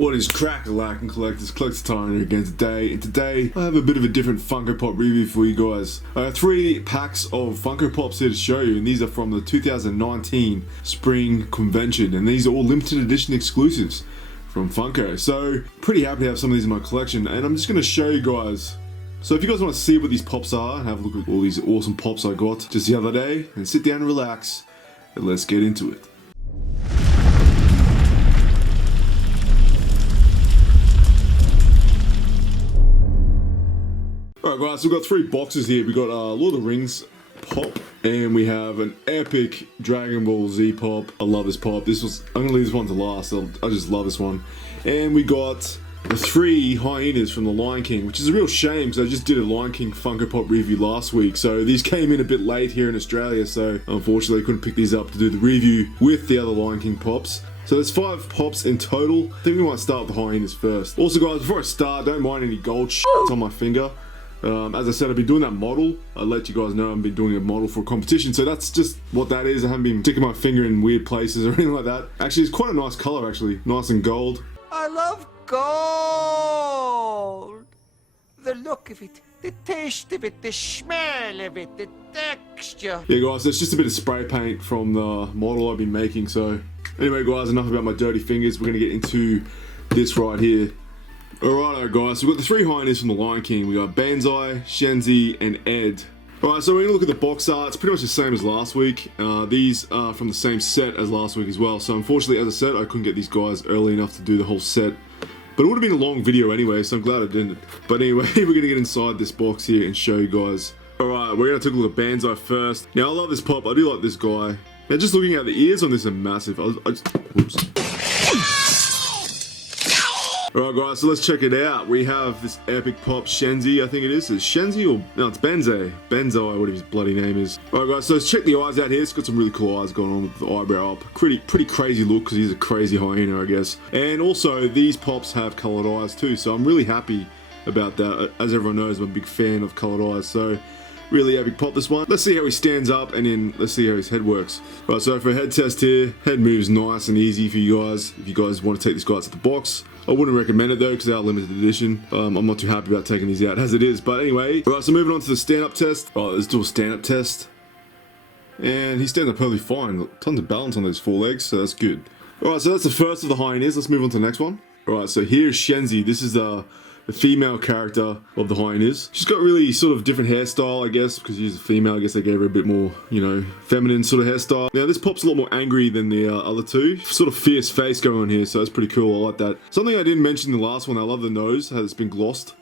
What is crack-a-lack and collectors? Collector Tyrant here again today, and today I have a bit of a different Funko Pop review for you guys. I have 3 packs of Funko Pops here to show you, and these are from the 2019 Spring Convention, and these are all limited edition exclusives from Funko. So, pretty happy to have some of these in my collection, and I'm just going to show you guys. So if you guys want to see what these pops are, and have a look at all these awesome pops I got just the other day, and sit down and relax, and let's get into it. Alright guys, so we've got 3 boxes here. We got Lord of the Rings pop, and we have an epic Dragon Ball Z pop. I love this pop. I'm gonna leave this one to last. I just love this one. And we got the 3 hyenas from the Lion King, which is a real shame because I just did a Lion King Funko Pop review last week. So these came in a bit late here in Australia, so unfortunately I couldn't pick these up to do the review with the other Lion King pops. So there's 5 pops in total. I think we might start with the hyenas first. Also guys, before I start, don't mind any gold shit on my finger. As I said, I've been doing that model. I'll let you guys know I've been doing a model for a competition, so that's just what that is. I haven't been sticking my finger in weird places or anything like that. Actually, it's quite a nice color, actually. Nice and gold. I love gold. The look of it, the taste of it, the smell of it, the texture. Yeah guys, so it's just a bit of spray paint from the model I've been making. So anyway guys, enough about my dirty fingers. We're going to get into this right here. Alright guys, so we've got the 3 hyenas from the Lion King. We got Banzai, Shenzi, and Ed. Alright, so we're going to look at the box art. It's pretty much the same as last week. These are from the same set as last week as well. So unfortunately, as I said, I couldn't get these guys early enough to do the whole set. But it would have been a long video anyway, so I'm glad I didn't. But anyway, we're going to get inside this box here and show you guys. Alright, we're going to take a look at Banzai first. Now, I love this pop. I do like this guy. Now, just looking at the ears on this are massive. Whoops. Alright guys, so let's check it out. We have this epic pop, Shenzi, I think it is. Is it Shenzi or... no, it's Banzai. Banzai, whatever his bloody name is. Alright guys, so let's check the eyes out here. It's got some really cool eyes going on with the eyebrow up. Pretty crazy look, because he's a crazy hyena, I guess. And also, these pops have coloured eyes too, so I'm really happy about that. As everyone knows, I'm a big fan of coloured eyes, so... really epic pop, this one. Let's see how he stands up, and then let's see how his head works. Right, so for a head test here, head moves nice and easy for you guys. If you guys want to take these guys out the box, I wouldn't recommend it though, because they are limited edition. I'm not too happy about taking these out as it is, but anyway. Alright, so moving on to the stand-up test. Alright, let's do a stand-up test. And he stands up perfectly fine. Tons of balance on those 4 legs, so that's good. Alright, so that's the first of the hyenas. Let's move on to the next one. Alright, so here's Shenzi. This is the female character of the hyenas. She's got really sort of different hairstyle, I guess, because she's a female. I guess they gave her a bit more, you know, feminine sort of hairstyle. Now this pop's a lot more angry than the other 2. Sort of fierce face going on here, so that's pretty cool. I like that. Something I didn't mention in the last one, I love the nose, how it's been glossed.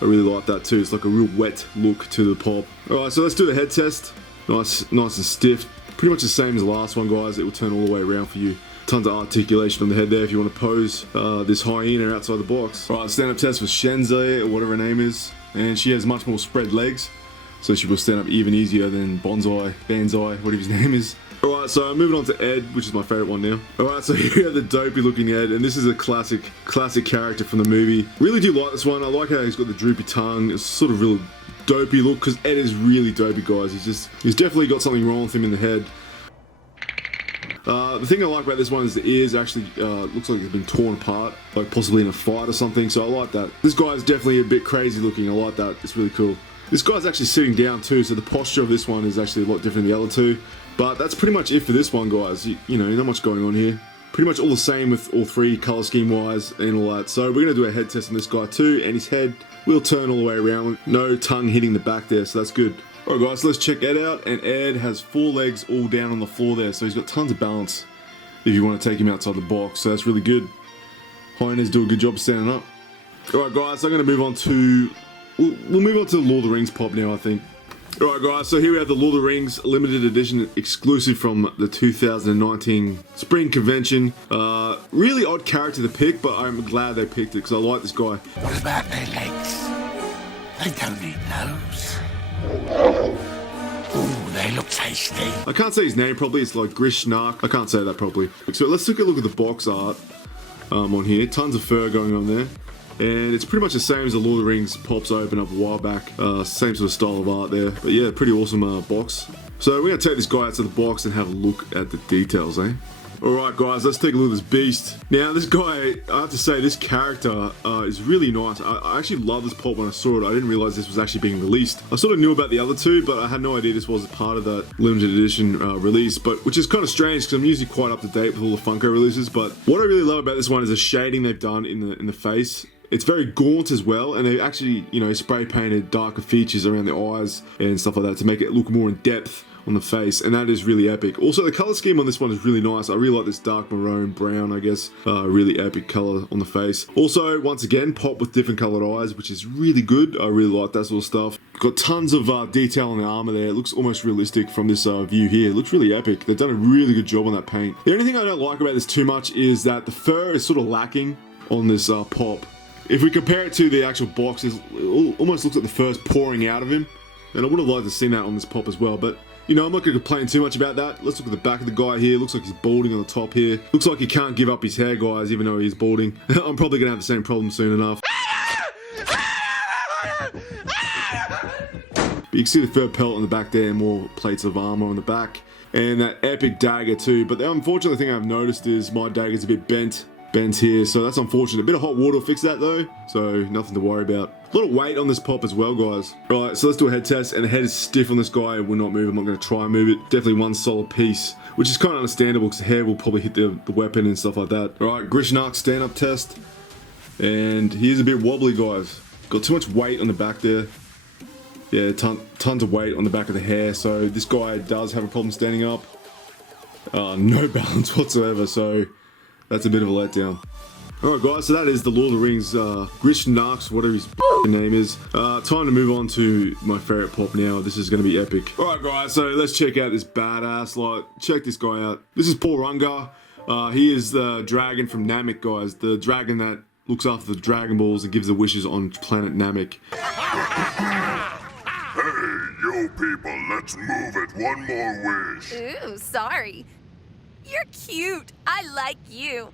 I really like that too. It's like a real wet look to the pop. Alright, so let's do the head test. Nice and stiff. Pretty much the same as the last one, guys. It will turn all the way around for you. Tons of articulation on the head there if you want to pose this hyena outside the box. Alright, stand-up test for Shenzi, or whatever her name is. And she has much more spread legs, so she will stand up even easier than Banzai, whatever his name is. Alright, so moving on to Ed, which is my favourite one now. Alright, so here we have the dopey looking Ed, and this is a classic character from the movie. Really do like this one. I like how he's got the droopy tongue. It's sort of real dopey look, because Ed is really dopey, guys. He's definitely got something wrong with him in the head. The thing I like about this one is the ears actually looks like they've been torn apart, like possibly in a fight or something, so I like that. This guy is definitely a bit crazy looking. I like that. It's really cool. This guy's actually sitting down too, so the posture of this one is actually a lot different than the other 2. But that's pretty much it for this one, guys. You know, not much going on here. Pretty much all the same with all 3 colour scheme wise and all that. So we're going to do a head test on this guy too, and his head will turn all the way around. No tongue hitting the back there, so that's good. Alright guys, so let's check Ed out, and Ed has 4 legs all down on the floor there, so he's got tons of balance if you want to take him outside the box, so that's really good. Hyenas do a good job standing up. Alright guys, so I'm going to move on to... We'll move on to the Lord of the Rings pop now, I think. Alright guys, so here we have the Lord of the Rings limited edition exclusive from the 2019 Spring Convention. Really odd character to pick, but I'm glad they picked it, because I like this guy. What about their legs? They don't need those. Ooh, they look tasty. I can't say his name properly. It's like Grishnack. I can't say that properly. So let's take a look at the box art on here. Tons of fur going on there. And it's pretty much the same as the Lord of the Rings pops open up a while back. Same sort of style of art there. But yeah, pretty awesome box. So we're going to take this guy out to the box and have a look at the details, eh? Alright guys, let's take a look at this beast. Now this guy, I have to say, this character is really nice. I actually love this pop when I saw it. I didn't realize this was actually being released. I sort of knew about the other two, but I had no idea this was part of that limited edition release, but which is kind of strange because I'm usually quite up to date with all the Funko releases. But what I really love about this one is the shading they've done in the face. It's very gaunt as well, and they actually, you know, spray painted darker features around the eyes and stuff like that to make it look more in depth on the face, and that is really epic. Also, the color scheme on this one is really nice. I really like this dark maroon brown, I guess. Really epic color on the face. Also, once again, pop with different colored eyes, which is really good. I really like that sort of stuff. Got tons of detail on the armor there. It looks almost realistic from this view here. It looks really epic. They've done a really good job on that paint. The only thing I don't like about this too much is that the fur is sort of lacking on this pop. If we compare it to the actual box, it almost looks like the fur's pouring out of him. And I would have liked to see that on this pop as well, but you know, I'm not going to complain too much about that. Let's look at the back of the guy here. Looks like he's balding on the top here. Looks like he can't give up his hair, guys, even though he's balding. I'm probably going to have the same problem soon enough. But you can see the fur pelt on the back there, more plates of armor on the back. And that epic dagger too. But the unfortunate thing I've noticed is my dagger's a bit bent here, so that's unfortunate. A bit of hot water will fix that though, so nothing to worry about. A lot of weight on this pop as well, guys. Right, so let's do a head test, and the head is stiff on this guy. It will not move. I'm not going to try and move it. Definitely one solid piece, which is kind of understandable because the hair will probably hit the weapon and stuff like that. All right, Grishnack stand-up test, and he is a bit wobbly, guys. Got too much weight on the back there. Yeah, tons of weight on the back of the hair, so this guy does have a problem standing up. No balance whatsoever, so that's a bit of a letdown. Alright guys, so that is the Lord of the Rings Grishnakh, whatever his name is. Time to move on to my favorite pop now. This is going to be epic. Alright guys, so let's check out this badass lot. Check this guy out. This is Porunga. He is the dragon from Namek, guys. The dragon that looks after the Dragon Balls and gives the wishes on planet Namek. Hey, you people, let's move it one more wish. Ooh, sorry. You're cute. I like you.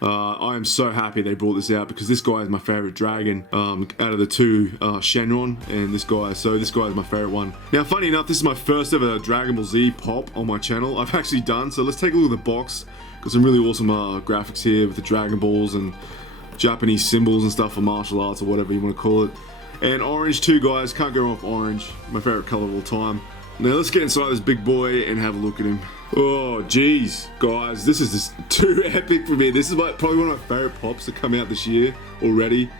I am so happy they brought this out because this guy is my favorite dragon out of the two, Shenron and this guy. So this guy is my favorite one. Now, funny enough, this is my first ever Dragon Ball Z pop on my channel. I've actually done. So let's take a look at the box. Got some really awesome graphics here with the Dragon Balls and Japanese symbols and stuff for martial arts or whatever you want to call it. And orange too, guys. Can't go wrong with orange. My favorite color of all time. Now let's get inside this big boy and have a look at him. Oh geez, guys, this is just too epic for me. This is probably one of my favorite pops that come out this year already.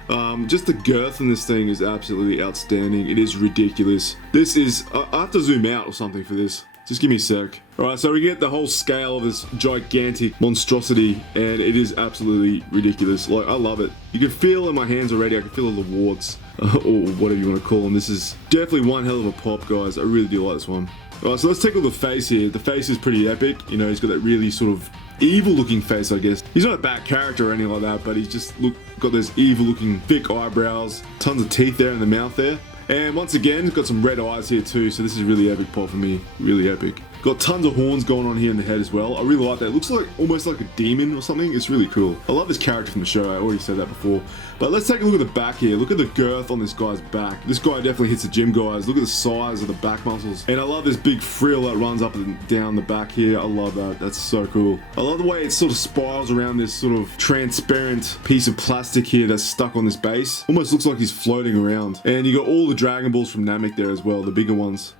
Just the girth in this thing is absolutely outstanding. It is ridiculous. This is, I have to zoom out or something for this. Just give me a sec. Alright, so we get the whole scale of this gigantic monstrosity, and it is absolutely ridiculous. Like, I love it. You can feel in my hands already, I can feel all the warts, or whatever you want to call them. This is definitely one hell of a pop, guys. I really do like this one. Alright, so let's take a look at the face here. The face is pretty epic. You know, he's got that really sort of evil looking face, I guess. He's not a bad character or anything like that, but he's just got those evil looking thick eyebrows, tons of teeth there in the mouth there. And once again, got some red eyes here too, so this is really epic pop for me. Really epic. Got tons of horns going on here in the head as well. I really like that. It looks like almost like a demon or something. It's really cool. I love this character from the show. I already said that before. But let's take a look at the back here. Look at the girth on this guy's back. This guy definitely hits the gym, guys. Look at the size of the back muscles. And I love this big frill that runs up and down the back here. I love that. That's so cool. I love the way it sort of spirals around this sort of transparent piece of plastic here that's stuck on this base. Almost looks like he's floating around. And you got all the Dragon Balls from Namek there as well, the bigger ones.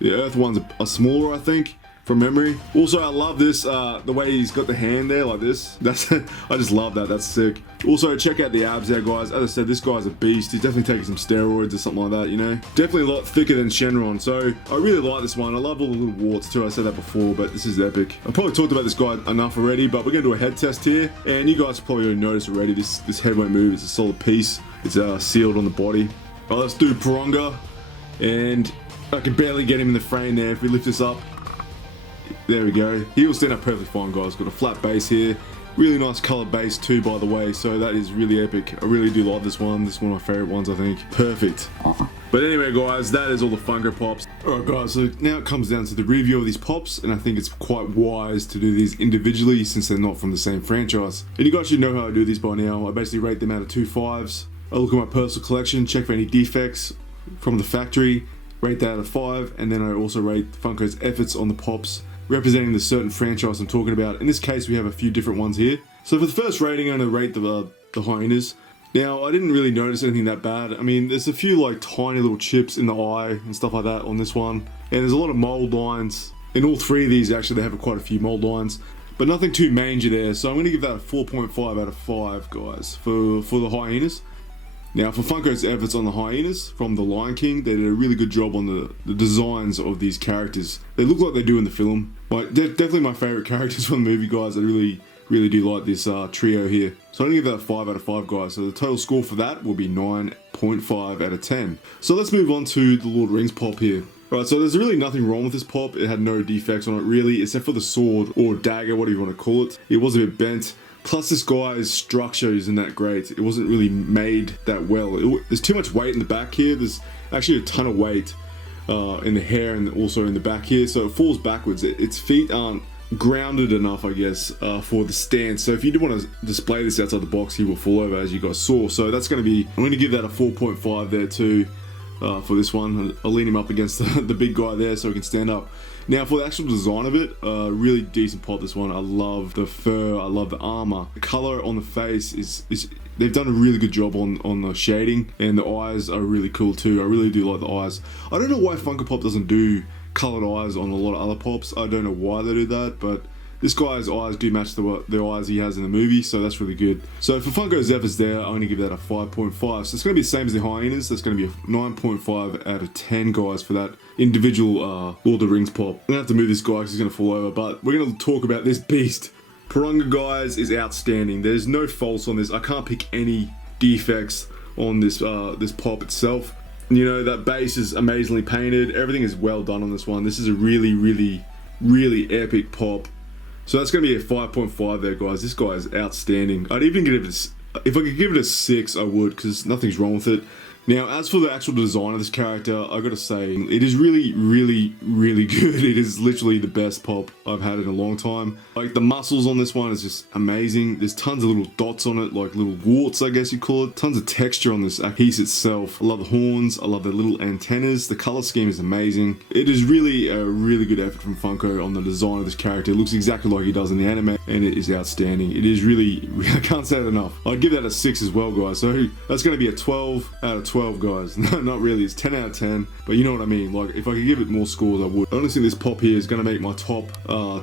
The Earth ones are smaller, I think, from memory. Also, I love this, the way he's got the hand there like this. That's I just love that. That's sick. Also, check out the abs there, guys. As I said, this guy's a beast. He's definitely taking some steroids or something like that, you know? Definitely a lot thicker than Shenron. So, I really like this one. I love all the little warts too. I said that before, but this is epic. I probably talked about this guy enough already, but we're going to do a head test here. And you guys probably already noticed already, this head won't move. It's a solid piece. It's sealed on the body. All right, let's do Porunga. And I can barely get him in the frame there. If we lift this up, there we go. He will stand up perfectly fine, guys. Got a flat base here. Really nice colored base too, by the way. So that is really epic. I really do love this one. This is one of my favorite ones, I think. Perfect. But anyway, guys, that is all the Funko Pops. Alright, guys, so now it comes down to the review of these Pops, and I think it's quite wise to do these individually since they're not from the same franchise. And you guys should know how I do these by now. I basically rate them out of 2 5s. I look at my personal collection, check for any defects from the factory, rate that out of 5, and then I also rate Funko's efforts on the Pops representing the certain franchise I'm talking about. In this case, we have a few different ones here. So for the first rating, I'm going to rate the Hyenas. Now, I didn't really notice anything that bad. I mean, there's a few like tiny little chips in the eye and stuff like that on this one. And there's a lot of mold lines. In all three of these, actually, they have quite a few mold lines. But nothing too major there. So I'm going to give that a 4.5 out of 5, guys, for the Hyenas. Now, for Funko's efforts on the Hyenas from The Lion King, they did a really good job on the designs of these characters. They look like they do in the film. Like, they're definitely my favourite characters from the movie, guys. I really do like this trio here. So I'm going to give that a 5 out of 5, guys. So the total score for that will be 9.5 out of 10. So let's move on to the Lord of the Rings pop here. Right, so there's really nothing wrong with this pop. It had no defects on it really, except for the sword or dagger, whatever you want to call it. It was a bit bent. Plus this guy's structure isn't that great. It wasn't really made that well. There's too much weight in the back here. There's actually a ton of weight in the hair and also in the back here. So it falls backwards. Its feet aren't grounded enough, I guess, for the stance. So if you do want to display this outside the box, he will fall over, as you guys saw. So that's going to be, I'm going to give that a 4.5 there too. For this one, I'll lean him up against the big guy there so he can stand up. Now for the actual design of it, really decent pop, this one. I love the fur, I love the armor. The color on the face is they've done a really good job on the shading, and the eyes are really cool too. I really do like the eyes. I don't know why Funko Pop doesn't do colored eyes on a lot of other pops. I don't know why they do that, but this guy's eyes do match the eyes he has in the movie, so that's really good. So for Funko's efforts there, I'm going to give that a 5.5. So it's going to be the same as the Hyenas. That's going to be a 9.5 out of 10, guys, for that individual Lord of the Rings pop. I'm going to have to move this guy because he's going to fall over, but we're going to talk about this beast. Porunga, guys, is outstanding. There's no faults on this. I can't pick any defects on this this pop itself. You know, that base is amazingly painted. Everything is well done on this one. This is a really, really, really epic pop. So that's going to be a 5.5 there, guys. This guy is outstanding. I'd even give it if I could give it a 6, I would, because nothing's wrong with it. Now, as for the actual design of this character, I gotta say, it is really, really, really good. It is literally the best pop I've had in a long time. Like, the muscles on this one is just amazing. There's tons of little dots on it, like little warts, I guess you call it. Tons of texture on this piece itself. I love the horns. I love the little antennas. The color scheme is amazing. It is really a really good effort from Funko on the design of this character. It looks exactly like he does in the anime, and it is outstanding. It is really, I can't say it enough. I'd give that a 6 as well, guys. So that's gonna be a 12 out of 12. Guys. No, not really, it's 10 out of 10, but you know what I mean. Like, if I could give it more scores, I would. Honestly, this pop here is going to make my top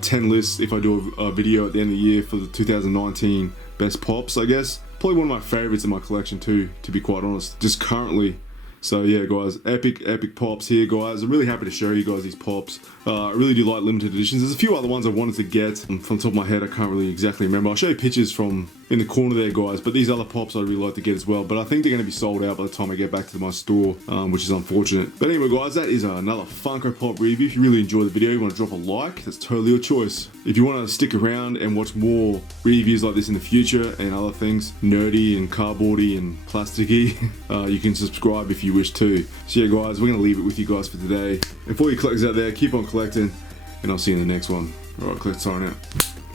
10 list if I do a video at the end of the year for the 2019 best pops, I guess. Probably one of my favorites in my collection too, to be quite honest, just currently. So yeah, guys, epic pops here, guys. I'm really happy to show you guys these pops. I really do like limited editions. There's a few other ones I wanted to get. From the top of my head, I can't really exactly remember. I'll show you pictures from in the corner there, guys. But these other pops I'd really like to get as well. But I think they're going to be sold out by the time I get back to my store, which is unfortunate. But anyway, guys, that is another Funko Pop review. If you really enjoyed the video, you want to drop a like, that's totally your choice. If you want to stick around and watch more reviews like this in the future and other things, nerdy and cardboardy and plasticky, you can subscribe if you wish to. So yeah, guys, we're going to leave it with you guys for today. And for you collectors out there, keep on collecting, and I'll see you in the next one. Alright, collect sign out.